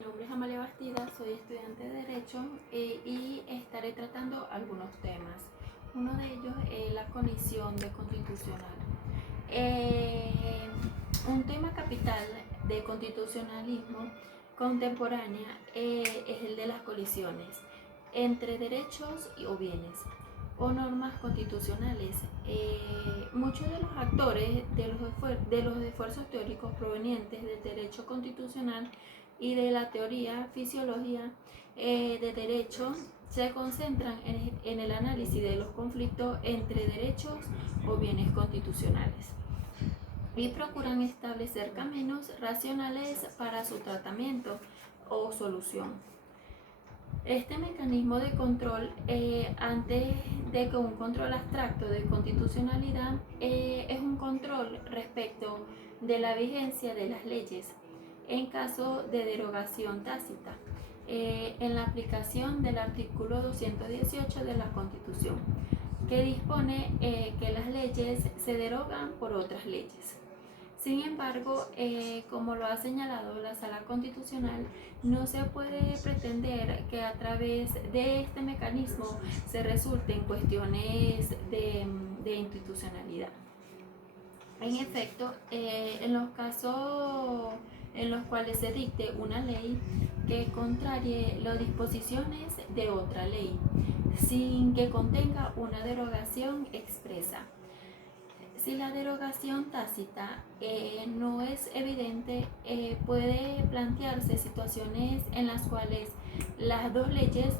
Mi nombre es Amalia Bastida, soy estudiante de Derecho y estaré tratando algunos temas. Uno de ellos es la colisión de constitucional. Un tema capital de constitucionalismo contemporánea es el de las colisiones entre derechos o bienes o normas constitucionales. Muchos de los actores de los esfuerzos teóricos provenientes del derecho constitucional y de la teoría fisiología de derecho se concentran en el análisis de los conflictos entre derechos o bienes constitucionales y procuran establecer caminos racionales para su tratamiento o solución. Este mecanismo de control, antes de que un control abstracto de constitucionalidad, es un control respecto de la vigencia de las leyes en caso de derogación tácita, en la aplicación del artículo 218 de la Constitución, que dispone que las leyes se derogan por otras leyes. Sin embargo, como lo ha señalado la Sala Constitucional, no se puede pretender que a través de este mecanismo se resulten cuestiones de institucionalidad. En efecto, en los casos en los cuales se dicte una ley que contrarie las disposiciones de otra ley, sin que contenga una derogación expresa. Si la derogación tácita no es evidente, puede plantearse situaciones en las cuales las dos leyes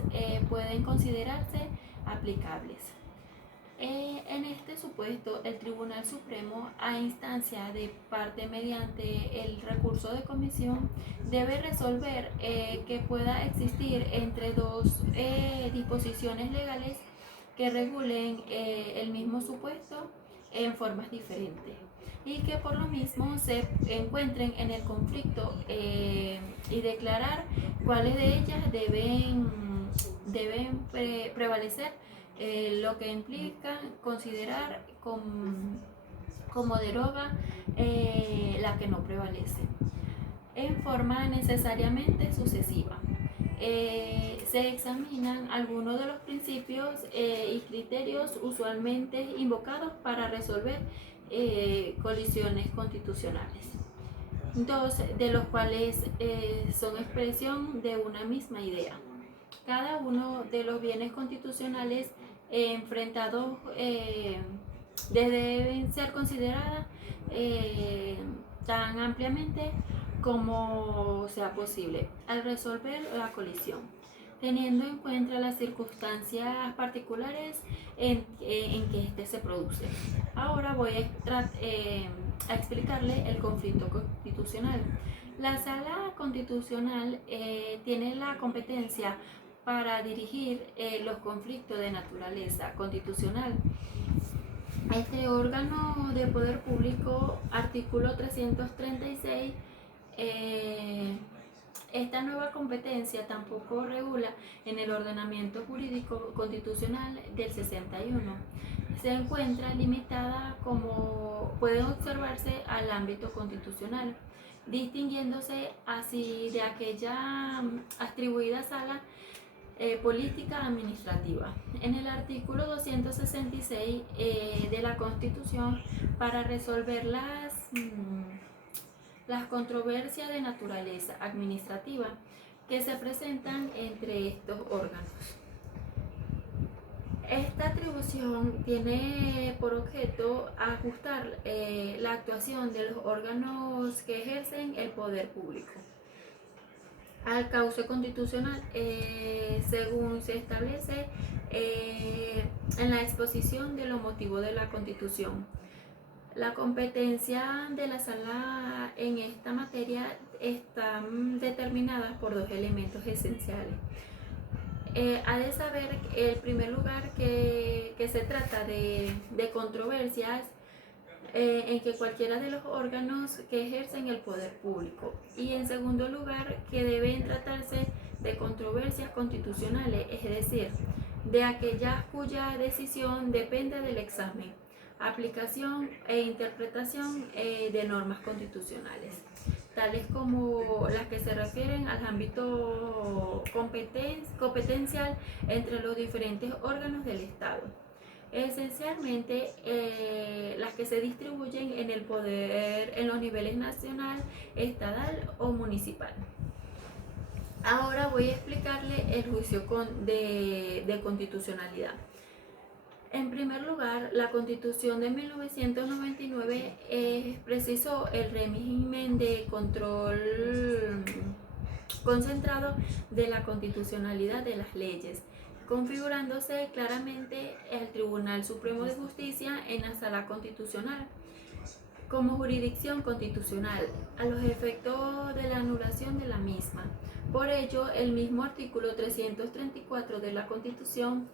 pueden considerarse aplicables. En este supuesto, el Tribunal Supremo, a instancia de parte mediante el recurso de comisión, debe resolver que pueda existir entre dos disposiciones legales que regulen el mismo supuesto en formas diferentes y que por lo mismo se encuentren en el conflicto y declarar cuáles de ellas deben prevalecer, lo que implica considerar como deroga la que no prevalece en forma necesariamente sucesiva. Se examinan algunos de los principios y criterios usualmente invocados para resolver colisiones constitucionales, dos de los cuales son expresión de una misma idea. Cada uno de los bienes constitucionales enfrentados deben ser consideradas tan ampliamente como sea posible al resolver la colisión, teniendo en cuenta las circunstancias particulares en que éste se produce. Ahora voy a explicarle el conflicto constitucional. La Sala Constitucional tiene la competencia para dirigir los conflictos de naturaleza constitucional. Este órgano de poder público, artículo 336, esta nueva competencia tampoco regula en el ordenamiento jurídico constitucional del 61. Se encuentra limitada, como puede observarse, al ámbito constitucional, distinguiéndose así de aquella atribuida sala política administrativa. En el artículo 266 de la Constitución, para resolver las controversias de naturaleza administrativa que se presentan entre estos órganos. Esta atribución tiene por objeto ajustar la actuación de los órganos que ejercen el poder público al cauce constitucional, según se establece en la exposición de los motivos de la Constitución. La competencia de la Sala en esta materia está determinada por dos elementos esenciales. Ha de saber, en primer lugar, que se trata de controversias en que cualquiera de los órganos que ejercen el poder público, y en segundo lugar que deben tratarse de controversias constitucionales, es decir, de aquellas cuya decisión depende del examen, aplicación e interpretación de normas constitucionales. tales como las que se refieren al ámbito competencial entre los diferentes órganos del Estado. Esencialmente, las que se distribuyen en el poder en los niveles nacional, estatal o municipal. Ahora voy a explicarle el juicio de constitucionalidad. En primer lugar, la Constitución de 1999 precisó el régimen de control concentrado de la constitucionalidad de las leyes, configurándose claramente el Tribunal Supremo de Justicia en la Sala Constitucional como jurisdicción constitucional a los efectos de la anulación de la misma. Por ello, el mismo artículo 334 de la Constitución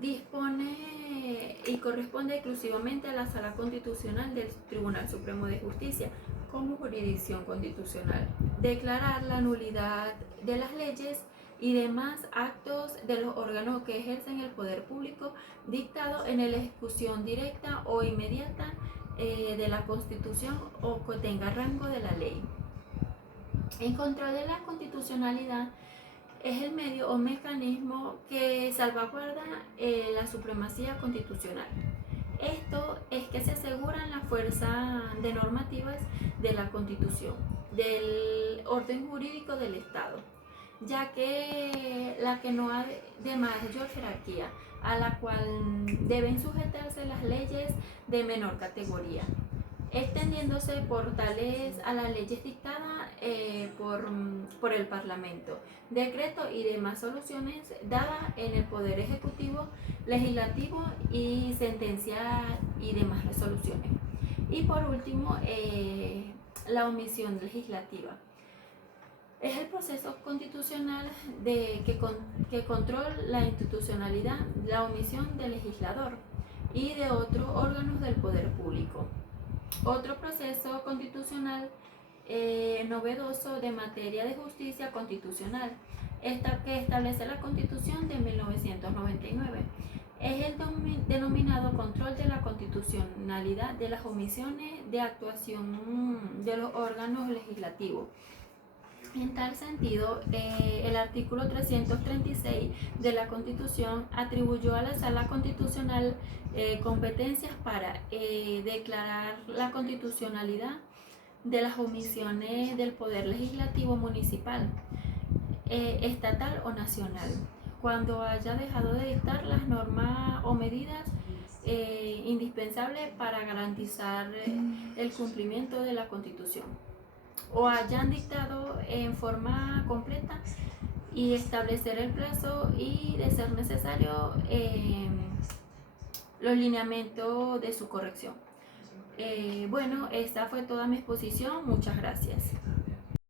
dispone y corresponde exclusivamente a la Sala Constitucional del Tribunal Supremo de Justicia como jurisdicción constitucional, declarar la nulidad de las leyes y demás actos de los órganos que ejercen el poder público dictado en la ejecución directa o inmediata de la Constitución o que tenga rango de la ley. En control de la constitucionalidad es el medio o mecanismo que salvaguarda la supremacía constitucional. Esto es que se aseguran la fuerza de normativas de la Constitución, del orden jurídico del Estado, ya que la que no ha de mayor jerarquía, a la cual deben sujetarse las leyes de menor categoría, extendiéndose por tales a las leyes dictadas por el Parlamento, decreto y demás soluciones dadas en el Poder Ejecutivo, Legislativo y sentencias y demás resoluciones. Y por último, la omisión legislativa. Es el proceso constitucional que controla la institucionalidad, la omisión del legislador y de otros órganos del poder público. Otro proceso constitucional novedoso de materia de justicia constitucional, que establece la Constitución de 1999, es el denominado control de la constitucionalidad de las omisiones de actuación de los órganos legislativos. En tal sentido, el artículo 336 de la Constitución atribuyó a la Sala Constitucional competencias para declarar la constitucionalidad de las omisiones del Poder Legislativo municipal, estatal o nacional, cuando haya dejado de dictar las normas o medidas indispensables para garantizar el cumplimiento de la Constitución, o hayan dictado en forma completa y establecer el plazo y, de ser necesario, los lineamientos de su corrección. Bueno, esta fue toda mi exposición. Muchas gracias.